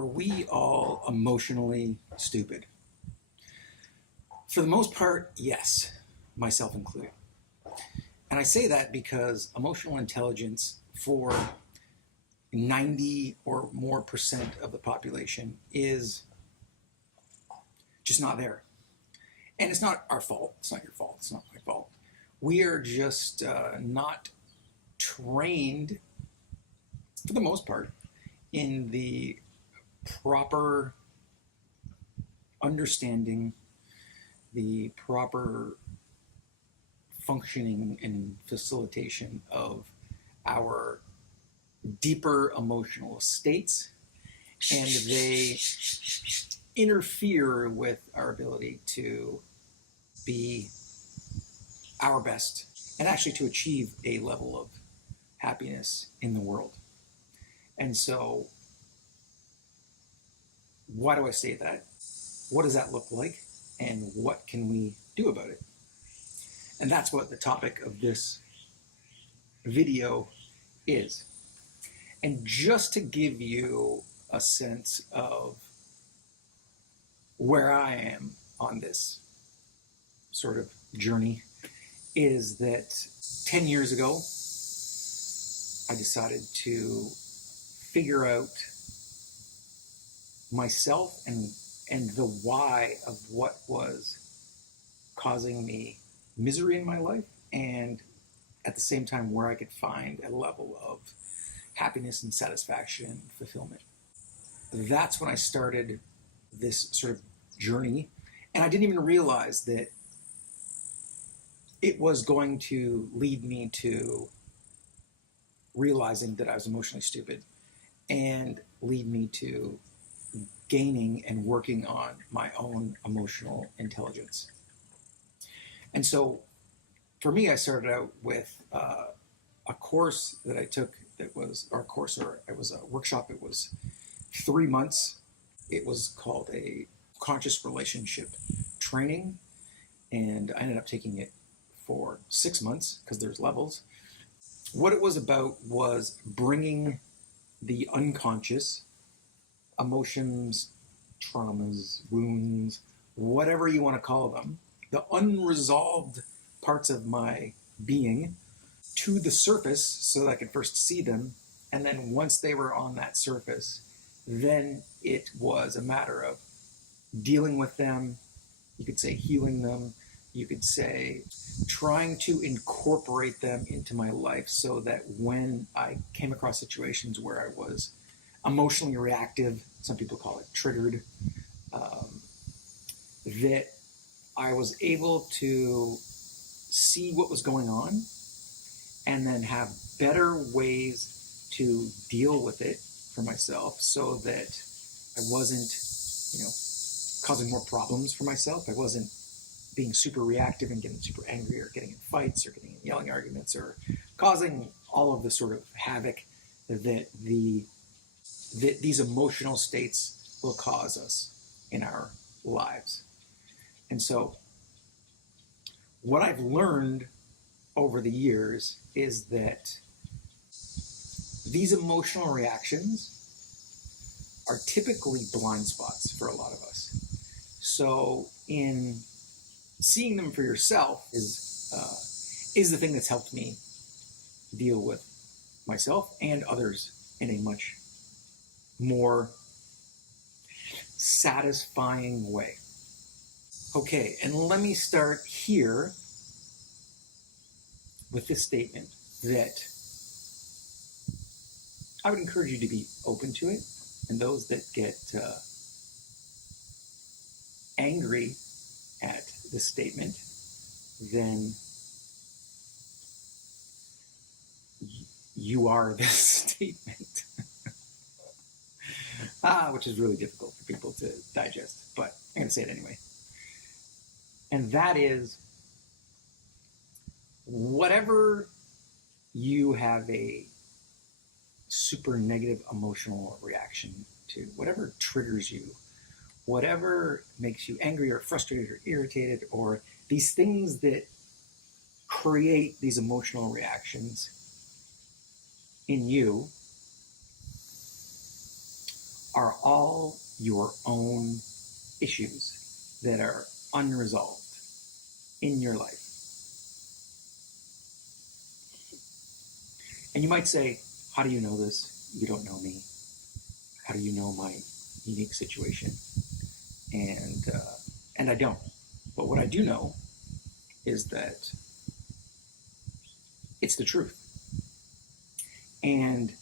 Are we all emotionally stupid? For the most part, yes, myself included. And I say that because emotional intelligence for 90 or more percent of the population is just not there. And it's not our fault. It's not your fault. It's not my fault. We are just not trained, for the most part, in the proper understanding, the proper functioning and facilitation of our deeper emotional states, and they interfere with our ability to be our best and actually to achieve a level of happiness in the world. And so, why do I say that? What does that look like? And what can we do about it? And that's what the topic of this video is. And just to give you a sense of where I am on this sort of journey, is that 10 years ago, I decided to figure out myself and the why of what was causing me misery in my life, and at the same time where I could find a level of happiness and satisfaction and fulfillment. That's when I started this sort of journey, and I didn't even realize that it was going to lead me to realizing that I was emotionally stupid and lead me to gaining and working on my own emotional intelligence. And so for me, I started out with a course that I took that was, it was a workshop. It was 3 months. It was called a conscious relationship training. And I ended up taking it for 6 months because there's levels. What it was about was bringing the unconscious emotions, traumas, wounds, whatever you want to call them, the unresolved parts of my being to the surface so that I could first see them. And then once they were on that surface, then it was a matter of dealing with them. You could say healing them. You could say trying to incorporate them into my life so that when I came across situations where I was emotionally reactive, some people call it triggered, that I was able to see what was going on and then have better ways to deal with it for myself so that I wasn't, causing more problems for myself. I wasn't being super reactive and getting super angry or getting in fights or getting in yelling arguments or causing all of the sort of havoc that these emotional states will cause us in our lives. And so what I've learned over the years is that these emotional reactions are typically blind spots for a lot of us. So in seeing them for yourself is the thing that's helped me deal with myself and others in a much more satisfying way. Okay, and let me start here with this statement that I would encourage you to be open to it, and those that get angry at this statement, then you are this statement. Which is really difficult for people to digest, but I'm going to say it anyway. And that is, whatever you have a super negative emotional reaction to, whatever triggers you, whatever makes you angry or frustrated or irritated, or these things that create these emotional reactions in you, are all your own issues that are unresolved in your life. And you might say, how do you know this? You don't know me. How do you know my unique situation? And I don't. But what I do know is that it's the truth. And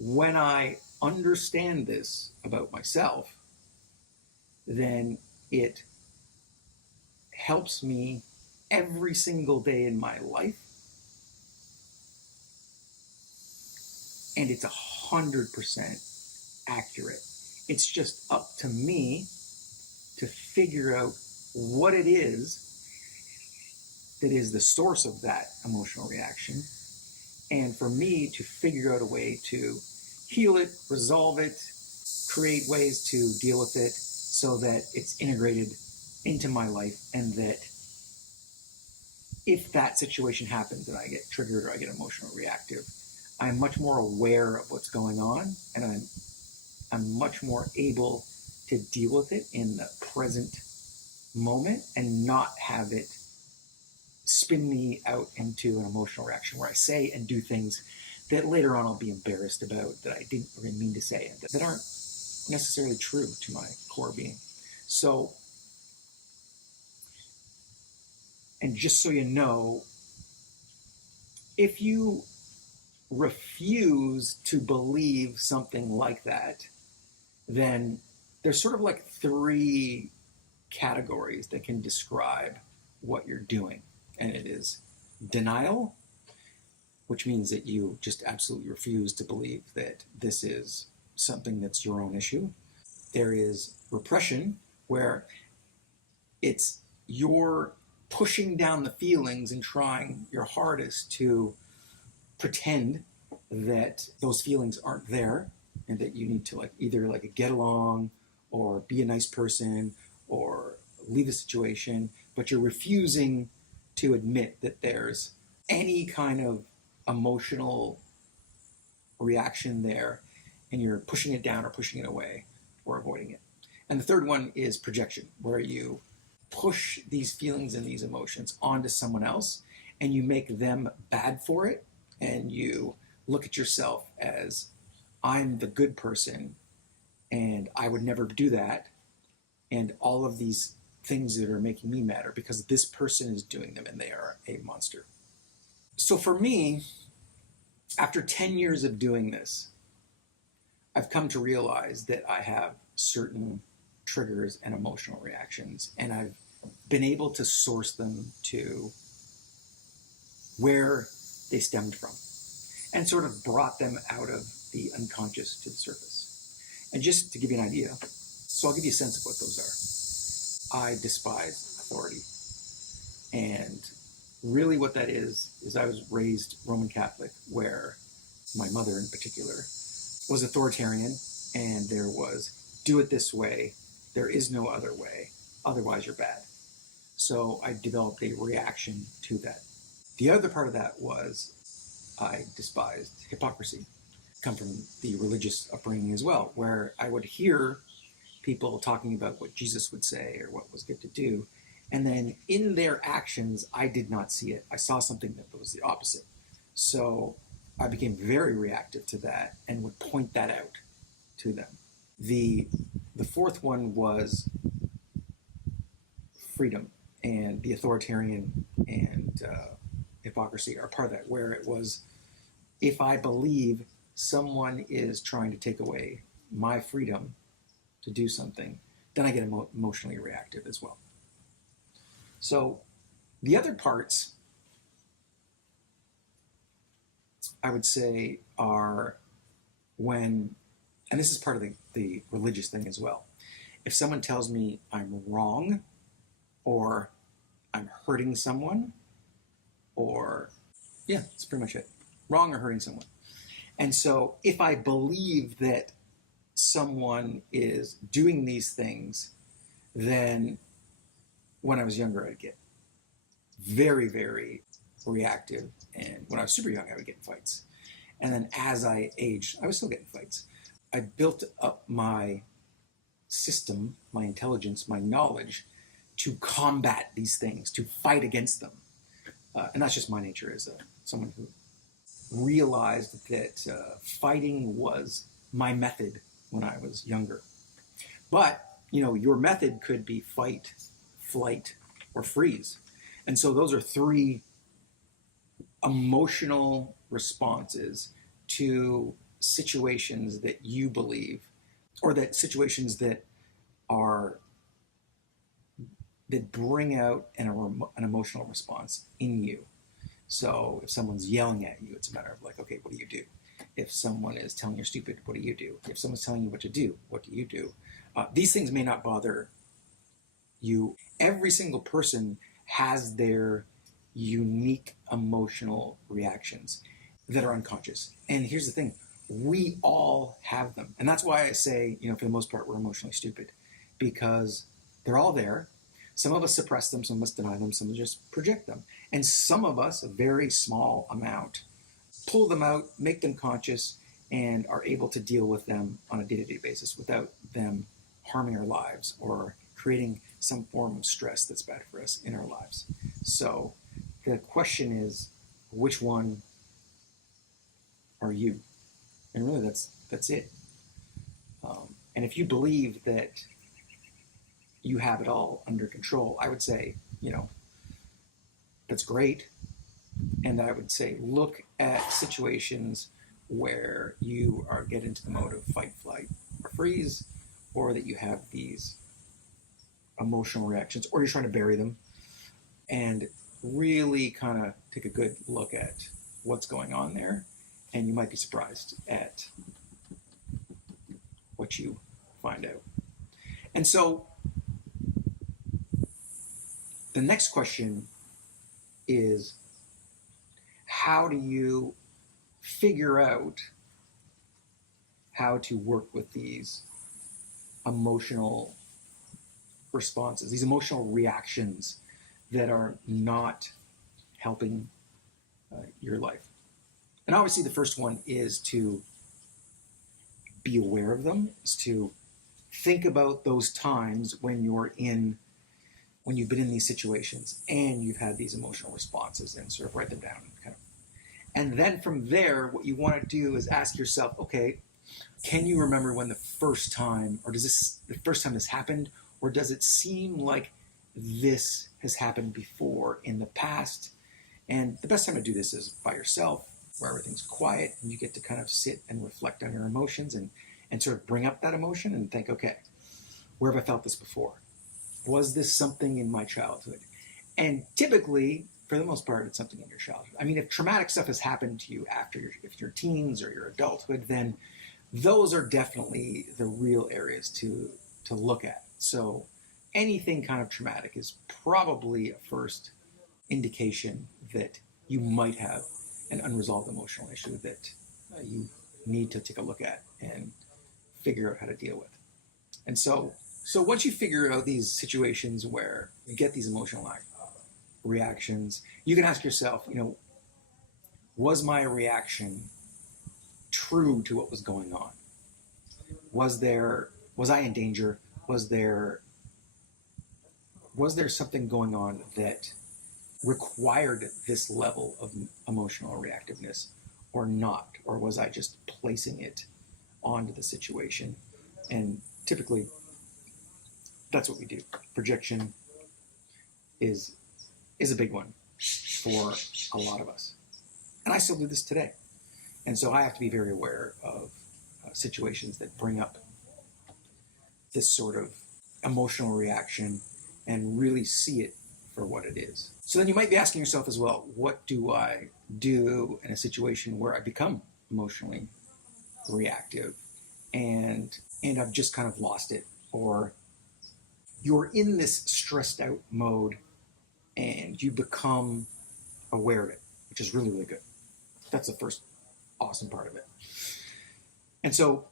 when I understand this about myself, then it helps me every single day in my life. And it's 100% accurate. It's just up to me to figure out what it is that is the source of that emotional reaction, and for me to figure out a way to heal it, resolve it, create ways to deal with it so that it's integrated into my life, and that if that situation happens and I get triggered or I get emotional reactive, I'm much more aware of what's going on, and I'm much more able to deal with it in the present moment and not have it spin me out into an emotional reaction where I say and do things that later on I'll be embarrassed about, that I didn't really mean to say, and that aren't necessarily true to my core being. So, and just so you know, if you refuse to believe something like that, then there's sort of like three categories that can describe what you're doing. And it is denial, which means that you just absolutely refuse to believe that this is something that's your own issue. There is repression, where it's you're pushing down the feelings and trying your hardest to pretend that those feelings aren't there, and that you need to either get along or be a nice person or leave the situation, but you're refusing to admit that there's any kind of emotional reaction there, and you're pushing it down or pushing it away or avoiding it. And the third one is projection, where you push these feelings and these emotions onto someone else, and you make them bad for it, and you look at yourself as, I'm the good person and I would never do that, and all of these things that are making me mad are because this person is doing them and they are a monster. So for me, after 10 years of doing this, I've come to realize that I have certain triggers and emotional reactions, and I've been able to source them to where they stemmed from, and sort of brought them out of the unconscious to the surface. And just to give you an idea, so I'll give you a sense of what those are. I despise authority. And really what that is I was raised Roman Catholic, where my mother in particular was authoritarian, and there was, do it this way, there is no other way, otherwise you're bad. So I developed a reaction to that. The other part of that was I despised hypocrisy. Come from the religious upbringing as well, where I would hear people talking about what Jesus would say or what was good to do, and then in their actions, I did not see it. I saw something that was the opposite. So I became very reactive to that and would point that out to them. The fourth one was freedom, and the authoritarian and hypocrisy are part of that, where it was, if I believe someone is trying to take away my freedom to do something, then I get emotionally reactive as well. So the other parts, I would say, are when, and this is part of the religious thing as well, if someone tells me I'm wrong, or I'm hurting someone, or, yeah, that's pretty much it. Wrong or hurting someone. And so if I believe that someone is doing these things, then when I was younger, I'd get very, very reactive. And when I was super young, I would get in fights. And then as I aged, I was still getting fights. I built up my system, my intelligence, my knowledge to combat these things, to fight against them. And that's just my nature as someone who realized that fighting was my method when I was younger. But, your method could be fight, flight, or freeze. And so those are three emotional responses to situations that you believe, or that situations that bring out an emotional response in you. So if someone's yelling at you, it's a matter of like, okay, what do you do? If someone is telling you stupid, what do you do? If someone's telling you what to do, what do you do? These things may not bother you. Every single person has their unique emotional reactions that are unconscious. And here's the thing, we all have them. And that's why I say, for the most part, we're emotionally stupid, because they're all there. Some of us suppress them, some of us deny them, some of us just project them. And some of us, a very small amount, pull them out, make them conscious, and are able to deal with them on a day-to-day basis without them harming our lives or creating some form of stress that's bad for us in our lives. So the question is, which one are you? And really, that's it. And if you believe that you have it all under control, I would say, that's great. And I would say, look at situations where you get into the mode of fight, flight, or freeze, or that you have these emotional reactions, or you're trying to bury them, and really kind of take a good look at what's going on there. And you might be surprised at what you find out. And so the next question is, how do you figure out how to work with these emotional responses, these emotional reactions that are not helping your life? And obviously the first one is to be aware of them, is to think about those times when you've been in these situations and you've had these emotional responses, and sort of write them down. And then from there, what you want to do is ask yourself, okay, can you remember when the first time this happened, or does it seem like this has happened before in the past? And the best time to do this is by yourself, where everything's quiet and you get to kind of sit and reflect on your emotions and sort of bring up that emotion and think, okay, where have I felt this before? Was this something in my childhood? And typically, for the most part, it's something in your childhood. I mean, if traumatic stuff has happened to you if your teens or your adulthood, then those are definitely the real areas to look at. So anything kind of traumatic is probably a first indication that you might have an unresolved emotional issue that you need to take a look at and figure out how to deal with. And so once you figure out these situations where you get these emotional reactions, you can ask yourself, was my reaction true to what was going on? Was I in danger? Was there something going on that required this level of emotional reactiveness or not? Or was I just placing it onto the situation? And typically, that's what we do. Projection is a big one for a lot of us. And I still do this today. And so I have to be very aware of situations that bring up this sort of emotional reaction and really see it for what it is. So then you might be asking yourself as well, what do I do in a situation where I become emotionally reactive and I've just kind of lost it? Or you're in this stressed out mode and you become aware of it, which is really, really good. That's the first awesome part of it. And so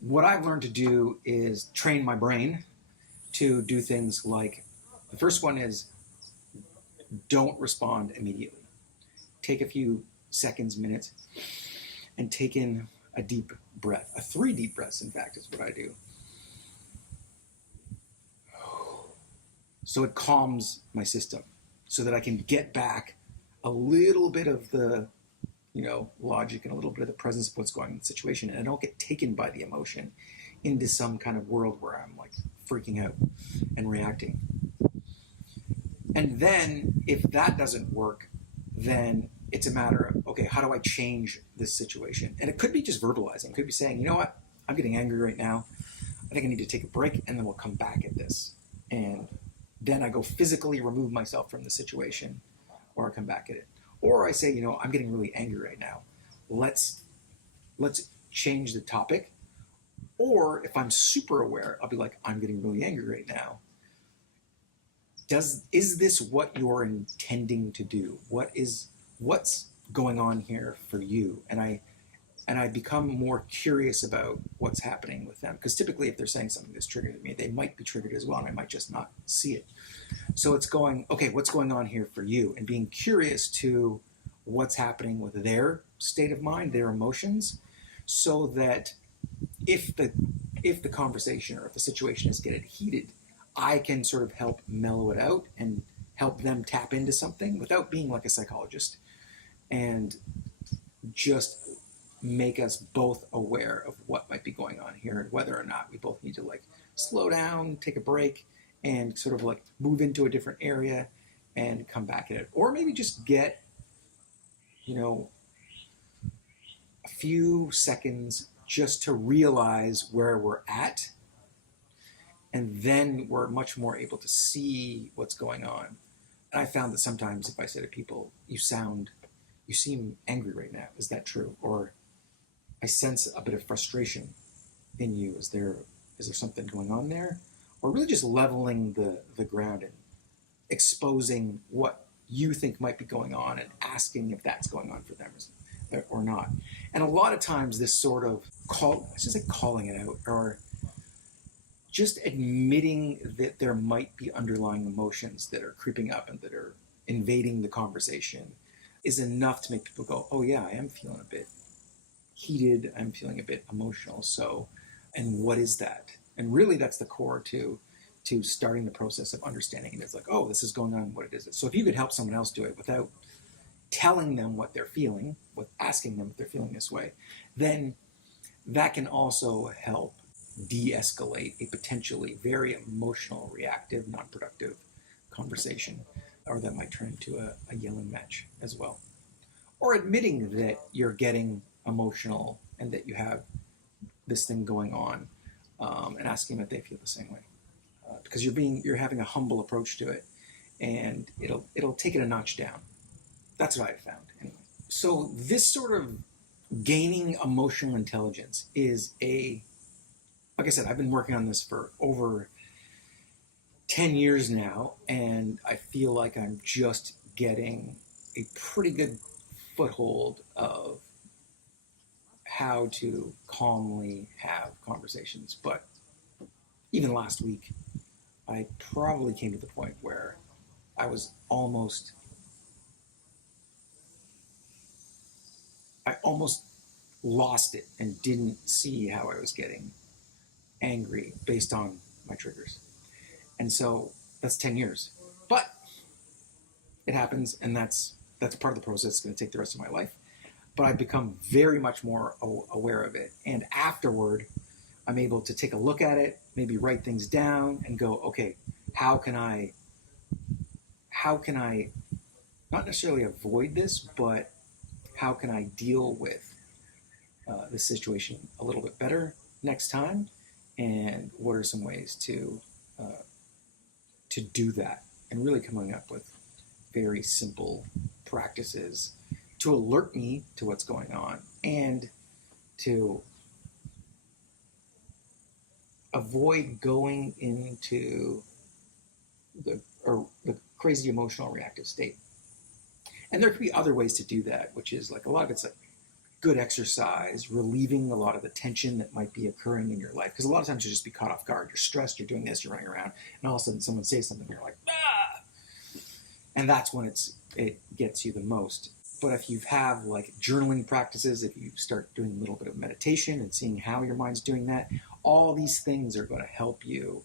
what I've learned to do is train my brain to do things like, the first one is, don't respond immediately. Take a few seconds, minutes, and take in a deep breath, 3 deep breaths, in fact, is what I do. So it calms my system so that I can get back a little bit of the, logic and a little bit of the presence of what's going on in the situation. And I don't get taken by the emotion into some kind of world where I'm like freaking out and reacting. And then if that doesn't work, then it's a matter of, okay, how do I change this situation? And it could be just verbalizing. It could be saying, you know what, I'm getting angry right now. I think I need to take a break, and then we'll come back at this. And then I go physically remove myself from the situation, or I come back at it. Or I say, I'm getting really angry right now. Let's change the topic. Or if I'm super aware, I'll be like, I'm getting really angry right now. Is this what you're intending to do? What's going on here for you? And I become more curious about what's happening with them. Because typically if they're saying something that's triggered me, they might be triggered as well, and I might just not see it. So it's going, okay, what's going on here for you? And being curious to what's happening with their state of mind, their emotions, so that if the conversation or if the situation is getting heated, I can sort of help mellow it out and help them tap into something without being like a psychologist, and just make us both aware of what might be going on here and whether or not we both need to like slow down, take a break, and sort of like move into a different area and come back at it. Or maybe just get, a few seconds just to realize where we're at. And then we're much more able to see what's going on. And I found that sometimes if I say to people, you seem angry right now. Is that true? Or I sense a bit of frustration in you. Is there something going on there? Or really just leveling the ground and exposing what you think might be going on and asking if that's going on for them or not. And a lot of times this sort of calling it out, or just admitting that there might be underlying emotions that are creeping up and that are invading the conversation, is enough to make people go, oh yeah, I am feeling a bit heated, I'm feeling a bit emotional. So, and what is that? And really that's the core to starting the process of understanding it. It's like, oh, this is going on, what it is. So if you could help someone else do it without telling them what they're feeling, with asking them if they're feeling this way, then that can also help de-escalate a potentially very emotional, reactive, non-productive conversation, or that might turn into a yelling match as well. Or admitting that you're getting emotional and that you have this thing going on, and asking them if they feel the same way, because you're having a humble approach to it, and it'll take it a notch down. That's what I found anyway. So this sort of gaining emotional intelligence is like I said, I've been working on this for over 10 years now, and I feel like I'm just getting a pretty good foothold of how to calmly have conversations. But even last week, I probably came to the point where I almost lost it and didn't see how I was getting angry based on my triggers. And so that's 10 years. But it happens, and that's part of the process. It's going to take the rest of my life. But I've become very much more aware of it. And afterward, I'm able to take a look at it, maybe write things down and go, okay, how can I not necessarily avoid this, but how can I deal with the situation a little bit better next time? And what are some ways to do that? And really coming up with very simple practices to alert me to what's going on and to avoid going into the crazy emotional reactive state. And there could be other ways to do that, which is like a lot of it's like good exercise, relieving a lot of the tension that might be occurring in your life. Because a lot of times you'll just be caught off guard. You're stressed, you're doing this, you're running around, and all of a sudden someone says something, and you're like, ah! And that's when it gets you the most. But if you have like journaling practices, if you start doing a little bit of meditation and seeing how your mind's doing that, all these things are going to help you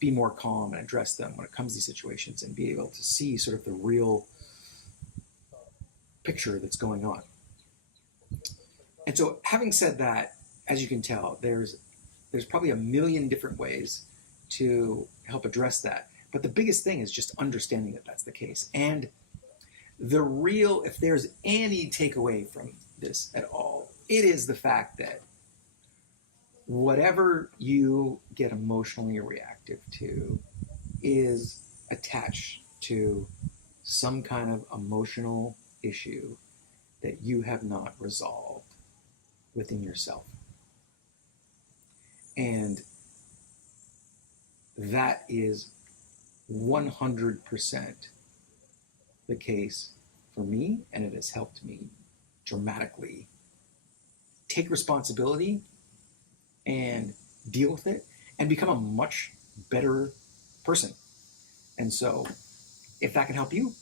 be more calm and address them when it comes to these situations and be able to see sort of the real picture that's going on. And so having said that, as you can tell, there's probably a million different ways to help address that. But the biggest thing is just understanding that that's the case. And if there's any takeaway from this at all, it is the fact that whatever you get emotionally reactive to is attached to some kind of emotional issue that you have not resolved within yourself. And that is 100% the case for me, and it has helped me dramatically take responsibility and deal with it and become a much better person. And so if that can help you,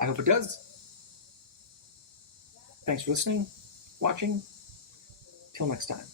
I hope it does. Thanks for listening, watching. Till next time.